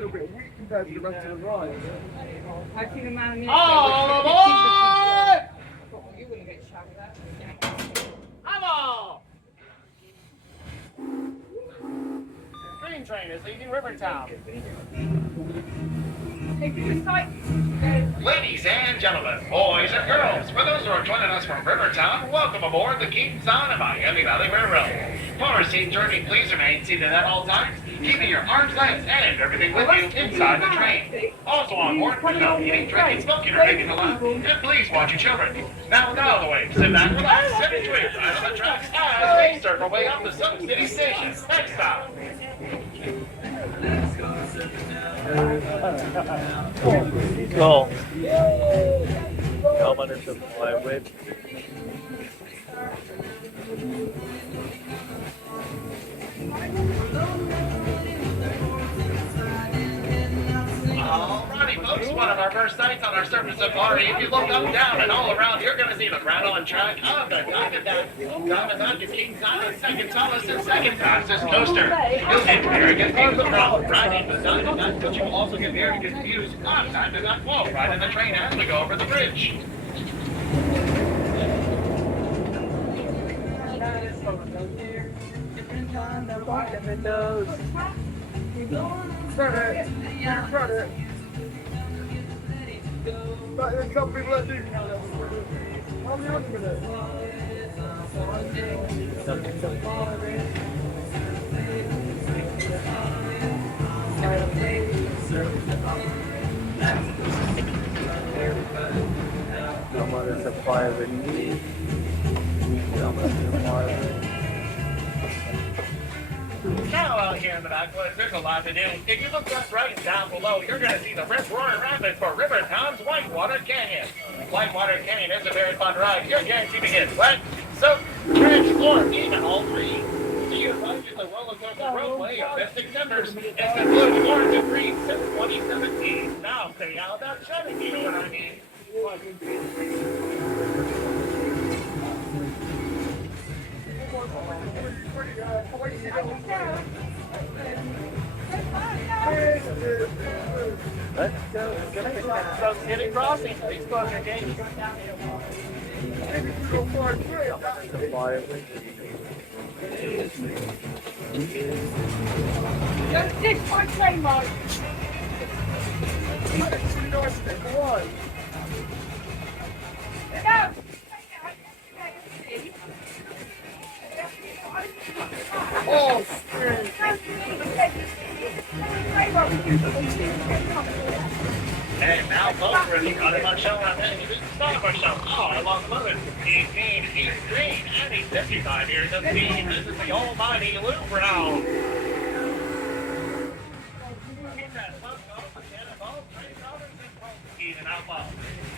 little bit weak compared to the rest of the ride. I've seen a man in the All aboard! You wouldn't get shouted at. Come on! Green train is leaving Rivertown. If you decide, Ladies and gentlemen, boys and girls, for those who are joining us from Rivertown, welcome aboard the Keys on and Miami Valley Railroad. For our safe journey, please remain seated at all times, keeping your arms, legs, and everything with you inside the train. Also on board, no eating, drinking, smoking, or drinking allowed, and please watch your children. Now, get out of the way, sit back, relax, and enjoy your ride on the tracks as we circle way up to Sun City Station. Next stop. Go. Come on into my way. Alrighty, folks, one of our first sights on our surface safari. If you look up, down, and all around, you're going to see the rattle and track of the Diamond is King's Island's second tallest and second fastest coaster. You'll get very good views from riding the Diamond, but you will also get very good views on Diamond Wall right in the train as we go over the bridge. But there's some people that do. How many on with it? Come on into fire with me. Come on into fire. Now out here in the backwoods, there's a lot to do. If you look left, right, and down below, you're going to see the rip-roaring rapids for Rivertown's Whitewater Canyon. Whitewater Canyon is a very fun ride. You're guaranteed to get wet, soaked, drenched, or even all three. You ride the roller coaster roadway of Mystic Timbers. It's been blue, orange, and green since 2017. Now, say how about shutting, you know what I mean? Let's go. So, City Crossing, please close your gates. Into fire with don't dig my train, Mike. No. Oh, And now, folks, we're in the Carnival Show. I'm heading to the Carnival Show. Oh, I lost moving. He's mean, he's green, and he's 55 years of age. This is the almighty Lou Brown. He's an outlaw.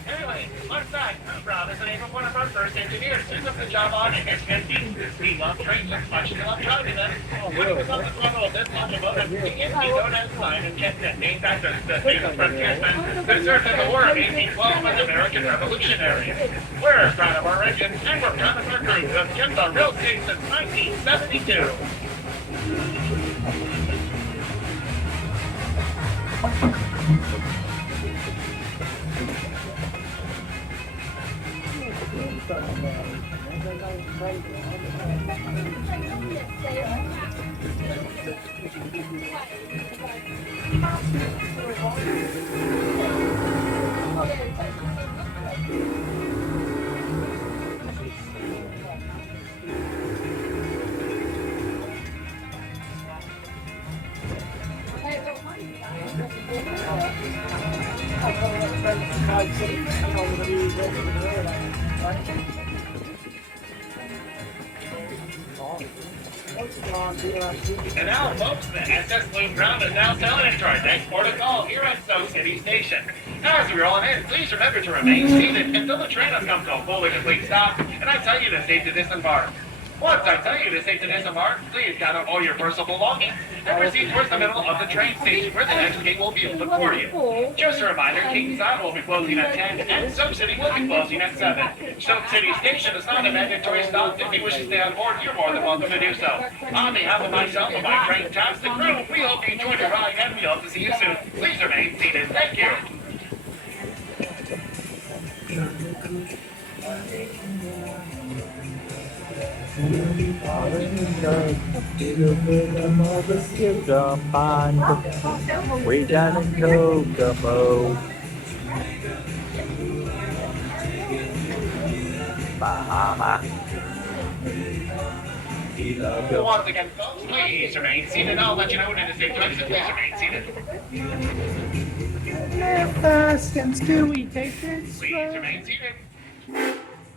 Anyway, on side, Lou Brown is the name of one of our first engineers who took the job on in his 50s. He loved trains as much as he loved driving them. When he was on the throttle of this locomotive, he instantly known as Line and kept it, named after the famous frontiersman who served in the War of 1812 as American Revolutionary. We're proud of our engines, and we're proud of our crew who have kept our rail safe since 1972. And now, folks, the SS Lou Brown is now selling into our next port of call here at Sun City Station. As we roll in, please remember to remain seated until the train has come to a fully complete stop, and I tell you to safety disembark. Once I tell you to take the disembark, please gather all your personal belongings and proceed towards the middle of the train station where the next gate will be open for you. Just a reminder, Kingside will be closing at 10 and Soap City will be closing at 7. Soap City Station is not a mandatory stop. If you wish to stay on board, you're more than welcome to do so. On behalf of myself and my train-tastic crew, we hope you enjoyed your ride and we hope to see you soon. Please remain seated. Thank you. We got a Kokomo. Bahama. Once again, folks, please remain seated. I'll let you know when it is safe to exit. Please remain seated. Fast and Stewie, take it Please slow. remain seated.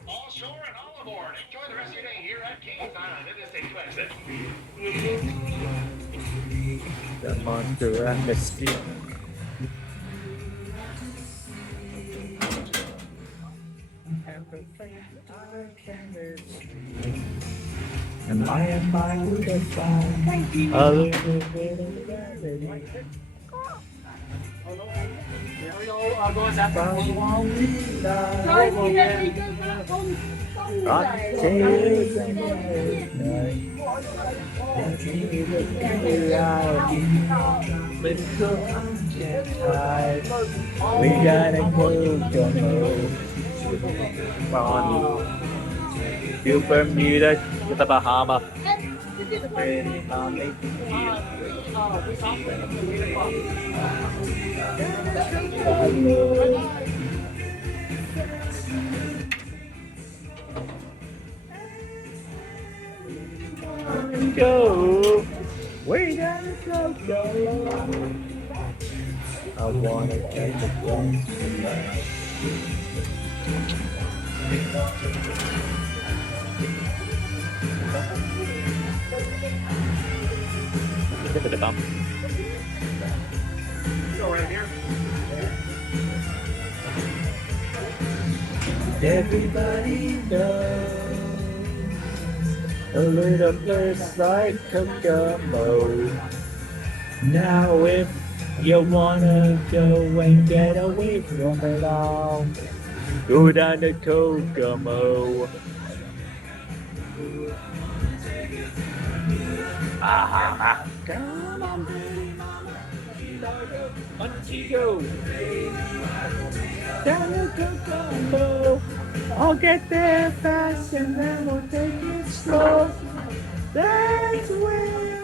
All shore and all aboard. Enjoy the rest of your day here at Kings Island. It is safe to exit. The monster and the steel. And I am fine with the song. A little bit of gravity. We gotta go on to Bermuda to the Bahama. Go, we gotta go. I wanna catch a glimpse tonight. Give it a bump. Go right here. Everybody knows a little place like Kokomo. Now if you wanna go and get away from it all, go down to Kokomo. Ah, come on, baby mama. Montego. Down to Kokomo. I'll get there fast and then we'll take it slow. That's where I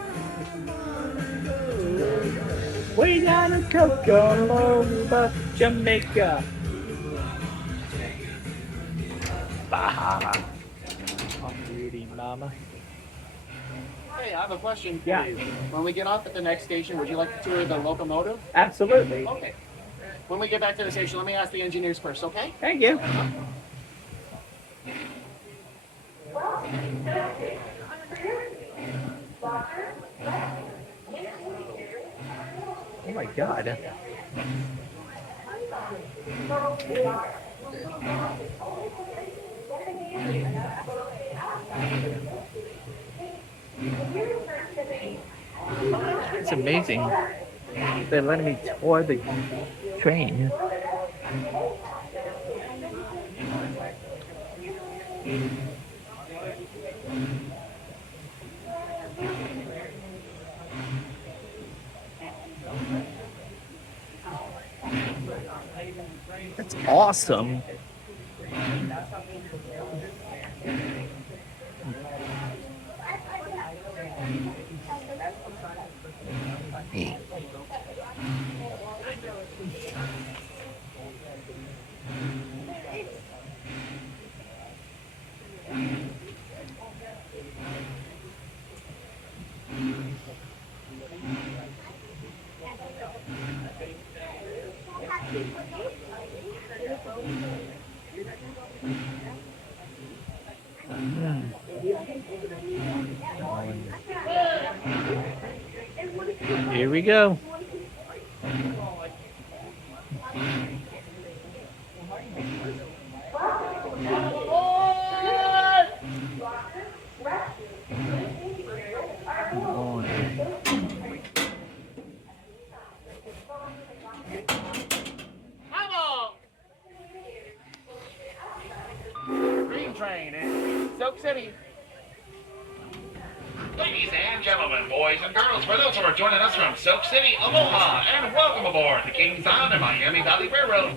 wanna go. Way down to Kokomo, Jamaica. Bahama. Oh, beauty, mama. Hey, I have a question for Yeah. you. When we get off at the next station, would you like to tour the locomotive? Absolutely. Okay. When we get back to the station, let me ask the engineers first, okay? Thank you. Oh my God. It's amazing. They're letting me tour the train. That's awesome. Here we go. train in Soak City. Ladies and gentlemen, boys and girls, for those who are joining us from Soak City, aloha, and welcome aboard the Kings Island and Miami Valley Railroad.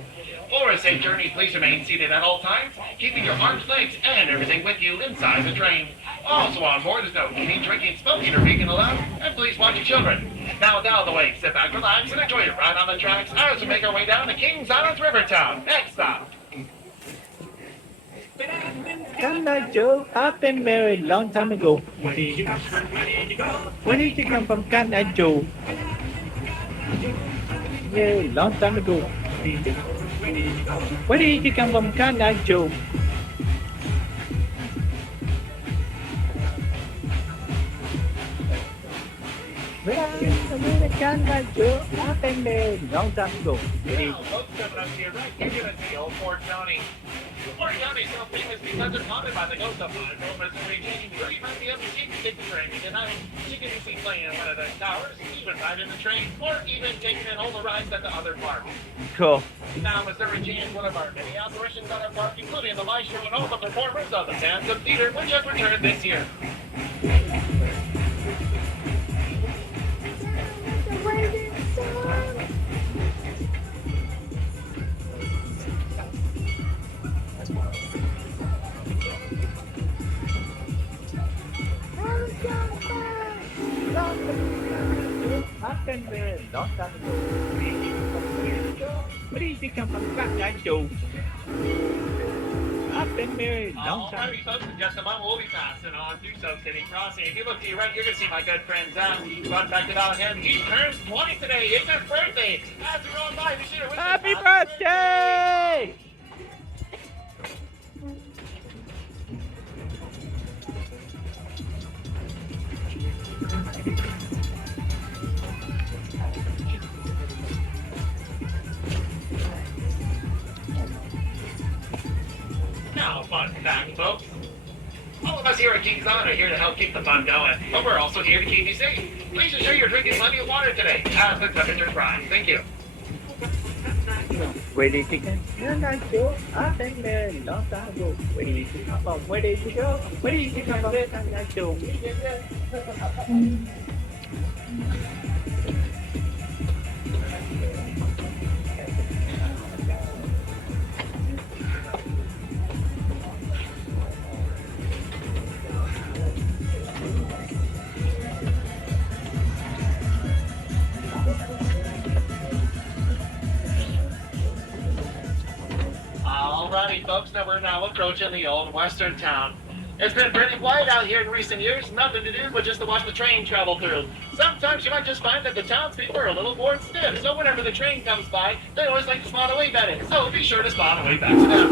For a safe journey, please remain seated at all times, keeping your arms, legs, and everything with you inside the train. Also on board is no eating, drinking, smoking, or drinking allowed, and please watch your children. Now, with out of the way, sit back, relax, and enjoy your ride on the tracks as we make our way down to Kings Island's Rivertown. Next stop. Canada Joe, I've been married long time ago. Where did you come from, Canada Joe? Yeah, long time ago. Where did you come from, Canada Joe? Where Canada Joe, I've been married long time ago. Now, folks, coming up to your right, you're going to see Old Fort County. Fort County is so famous because it's haunted by the ghost of Monaco, Missouri. So you might be able to see the ticket train tonight. You can be seen playing in one of the towers, even ride in the train, or even taking in all the rides at the other parks. Cool. Now, Missouri is one of our many apparitions at our park, including the live show and all the performers of the Phantom Theater, which has returned this year. I've been married long time ago. Where did you come from, Canada Joe? I've been married long time Alrighty, folks, in just a moment we'll be passing on through Soak City Crossing. If you look to your right, you're going to see my good friend Zach. Fun fact about him, he turns 20 today. It's his birthday. As we roll by, we should have wished him Happy birthday! Now, fun fact, folks. All of us here at Kings Island are here to help keep the fun going, but we're also here to keep you safe. Please ensure you're drinking plenty of water today as the temperatures rise. Thank you. Where did you come from, Canada Joe? I've been married long time ago. Where did you come from? Where did you go? Where did you come from, Canada Joe? Alrighty, folks, now we're approaching the old western town. It's been pretty quiet out here in recent years, nothing to do but just to watch the train travel through. Sometimes you might just find that the townspeople are a little bored stiff, so whenever the train comes by, they always like to spot a wave at it. So be sure to spot a wave back to them.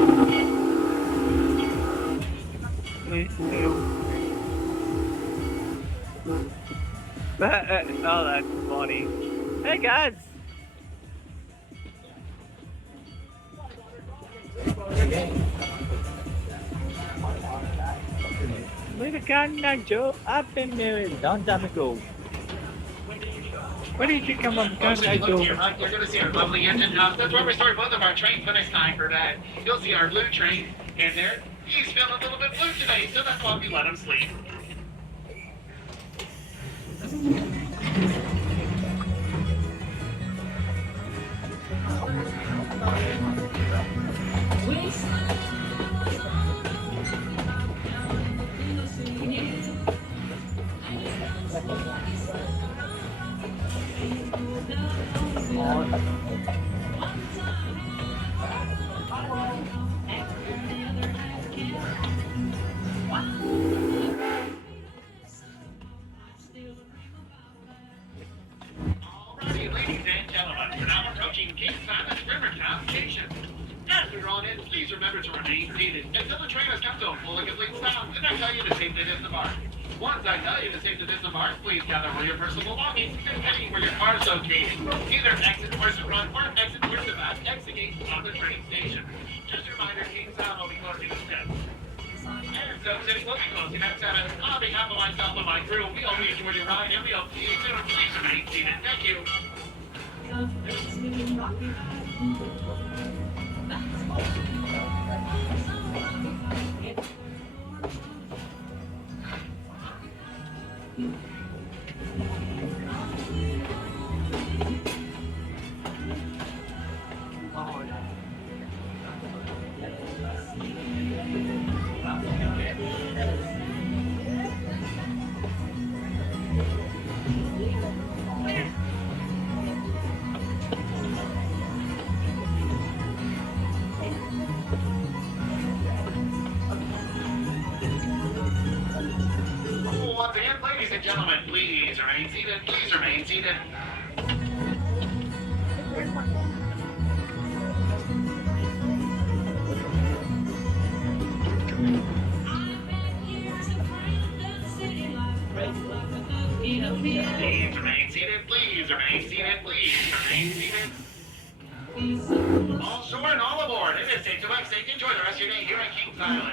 Oh, that's funny. Hey, guys. Where Canada Joe? I've been married long time ago. Where did you come from, Folks, if Canada you look to Joe? your right, you're going to see our lovely engine house. That's where we stored both of our trains for this time for that. You'll see our blue train in there. He's feeling a little bit blue today, so that's why we let him sleep. Alrighty, ladies and gentlemen, we're now approaching Kings Island's Rivertown Station. As we roll in, please remember to remain seated until the train has come to a full and complete stop, and I tell you to safely disembark. Once I tell you to safely disembark, please gather all your personal belongings and heading where your car is located. Either exit towards the front or exit towards the back exit gate on the train station. Just a reminder, Kings Island will be closing at 10. And Soak City will be closing at 7. On behalf of myself and my crew, we hope you enjoyed your ride and we hope to see you soon. Please remain seated. Thank you. Once again, ladies and gentlemen, please remain seated. Please remain seated. Please remain seated. Please remain seated. Please remain seated. All shore and all aboard. It is safe to exit. Enjoy the rest of your day here at Kings Island.